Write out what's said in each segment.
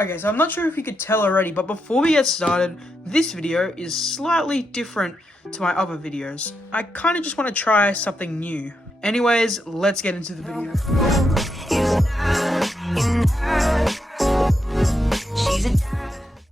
Okay, so I'm not sure if you could tell already, but before we get started, this video is slightly different to my other videos. I kind of just want to try something new. Anyways, let's get into the video.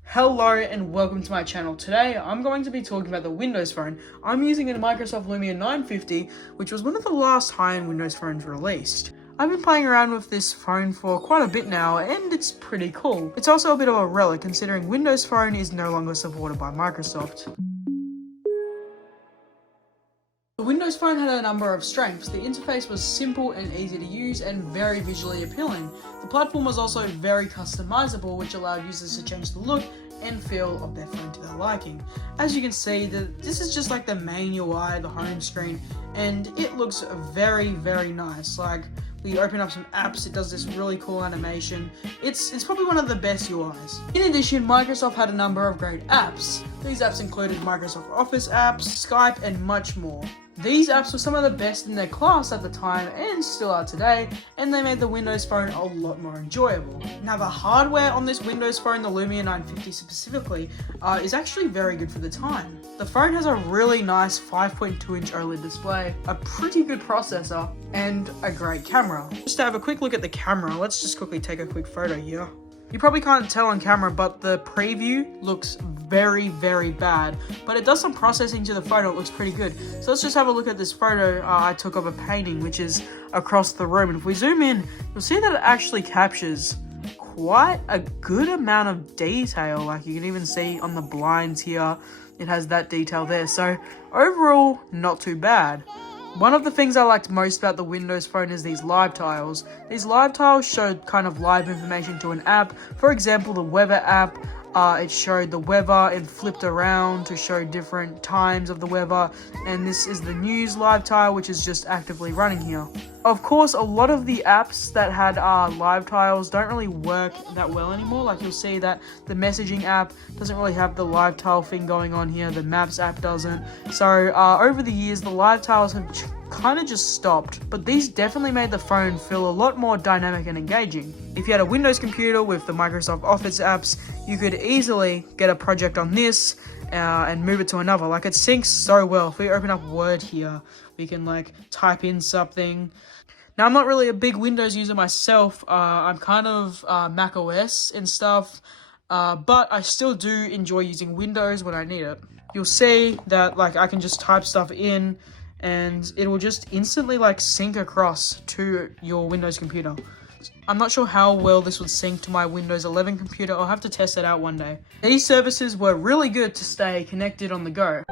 Hello and welcome to my channel. Today I'm going to be talking about the Windows Phone. I'm using a Microsoft Lumia 950, which was one of the last high-end Windows phones released. I've been playing around with this phone for quite a bit now, and it's pretty cool. It's also a bit of a relic considering Windows Phone is no longer supported by Microsoft. The Windows Phone had a number of strengths. The interface was simple and easy to use and very visually appealing. The platform was also very customizable, which allowed users to change the look and feel of their phone to their liking. As you can see, this is just like the main UI, the home screen, and it looks very, very nice. Like, we open up some apps, it does this really cool animation. It's probably one of the best UIs. In addition, Microsoft had a number of great apps. These apps included Microsoft Office apps, Skype, and much more. These apps were some of the best in their class at the time and still are today, and they made the Windows Phone a lot more enjoyable. Now, the hardware on this Windows Phone, the Lumia 950 specifically, is actually very good for the time. The phone has a really nice 5.2-inch OLED display, a pretty good processor, and a great camera. Just to have a quick look at the camera, let's just quickly take a quick photo here. You probably can't tell on camera, but the preview looks very, very bad. But it does some processing to the photo, it looks pretty good. So let's just have a look at this photo I took of a painting, which is across the room. And if we zoom in, you'll see that it actually captures quite a good amount of detail. Like, you can even see on the blinds here, it has that detail there. So overall, not too bad. One of the things I liked most about the Windows Phone is these live tiles. These live tiles showed kind of live information to an app. For example, the weather app, it showed the weather and flipped around to show different times of the weather. And this is the news live tile, which is just actively running here. Of course, a lot of the apps that had live tiles don't really work that well anymore. Like, you'll see that the messaging app doesn't really have the live tile thing going on here. The Maps app doesn't. So over the years, the live tiles have kind of just stopped. But these definitely made the phone feel a lot more dynamic and engaging. If you had a Windows computer with the Microsoft Office apps, you could easily get a project on this and move it to another. Like, it syncs so well. If we open up Word here, we can like type in something. Now, I'm not really a big Windows user myself. I'm kind of Mac OS and stuff, but I still do enjoy using Windows when I need it. You'll see that like I can just type stuff in and it will just instantly like sync across to your Windows computer. I'm not sure how well this would sync to my Windows 11 computer. I'll have to test it out one day. These services were really good to stay connected on the go.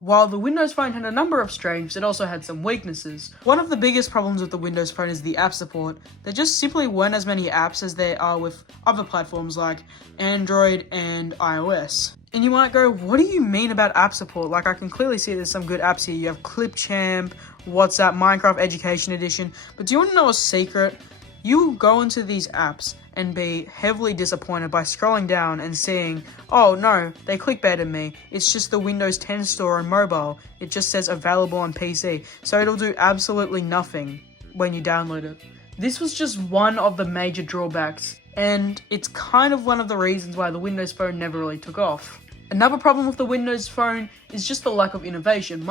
While the Windows Phone had a number of strengths, it also had some weaknesses. One of the biggest problems with the Windows Phone is the app support. There just simply weren't as many apps as there are with other platforms like Android and iOS. And you might go, what do you mean about app support? Like, I can clearly see there's some good apps here. You have Clipchamp, WhatsApp, Minecraft Education Edition. But do you want to know a secret? You go into these apps and be heavily disappointed by scrolling down and seeing, oh no, they clickbaited me. It's just the Windows 10 store on mobile. It just says available on PC. So it'll do absolutely nothing when you download it. This was just one of the major drawbacks, and it's kind of one of the reasons why the Windows Phone never really took off. Another problem with the Windows Phone is just the lack of innovation.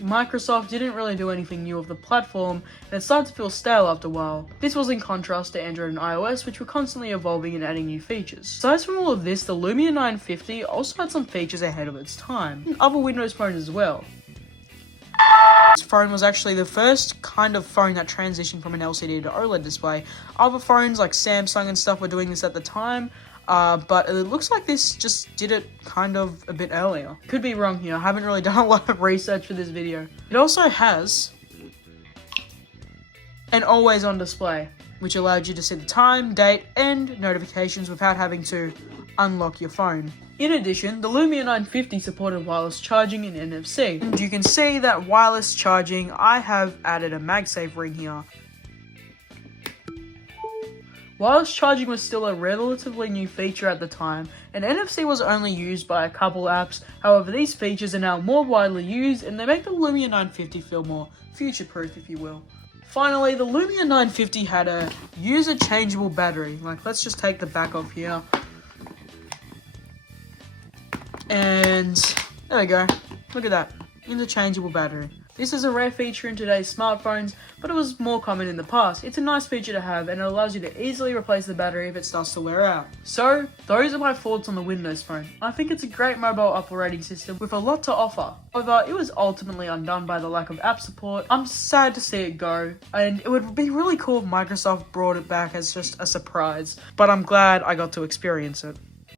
Microsoft didn't really do anything new of the platform, and it started to feel stale after a while. This was in contrast to Android and iOS, which were constantly evolving and adding new features. Aside from all of this, the Lumia 950 also had some features ahead of its time, and other Windows phones as well. This phone was actually the first kind of phone that transitioned from an LCD to OLED display. Other phones like Samsung and stuff were doing this at the time, but it looks like this just did it kind of a bit earlier. Could be wrong here, I haven't really done a lot of research for this video. It also has an always on display, which allowed you to see the time, date, and notifications without having to unlock your phone. In addition, the Lumia 950 supported wireless charging and NFC. And you can see that wireless charging, I have added a MagSafe ring here. Wireless charging was still a relatively new feature at the time, and NFC was only used by a couple apps. However, these features are now more widely used, and they make the Lumia 950 feel more future-proof, if you will. Finally, the Lumia 950 had a user-changeable battery. Like, let's just take the back off here. And there we go. Look at that. Interchangeable battery. This is a rare feature in today's smartphones, but it was more common in the past. It's a nice feature to have, and it allows you to easily replace the battery if it starts to wear out. So, those are my thoughts on the Windows Phone. I think it's a great mobile operating system with a lot to offer. However, it was ultimately undone by the lack of app support. I'm sad to see it go, and it would be really cool if Microsoft brought it back as just a surprise, but I'm glad I got to experience it.